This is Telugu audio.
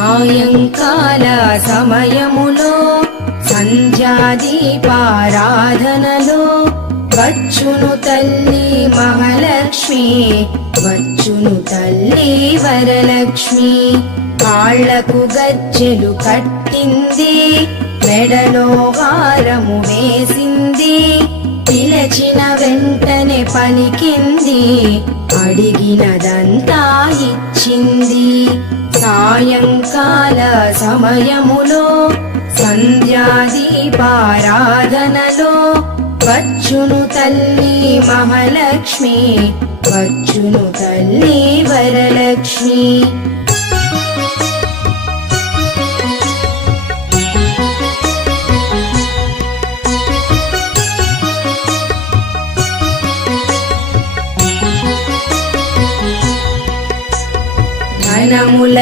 సాయంకాల సమయములో సంధ్యాదీపారాధనలో వచ్చును తల్లి మహాలక్ష్మి, వచ్చును తల్లి వరలక్ష్మి. కాళ్లకు గజ్జెలు కట్టింది, మెడలో హారము వేసింది, పిలచిన వెంటనే పలికింది, అడిగినదంతా ఇచ్చింది. సాయంకాల సమయములో సంధ్యాదీపారాధనలో వచ్చును తల్లి మహాలక్ష్మి, వచ్చును తల్లి వరలక్ష్మి. ధనముల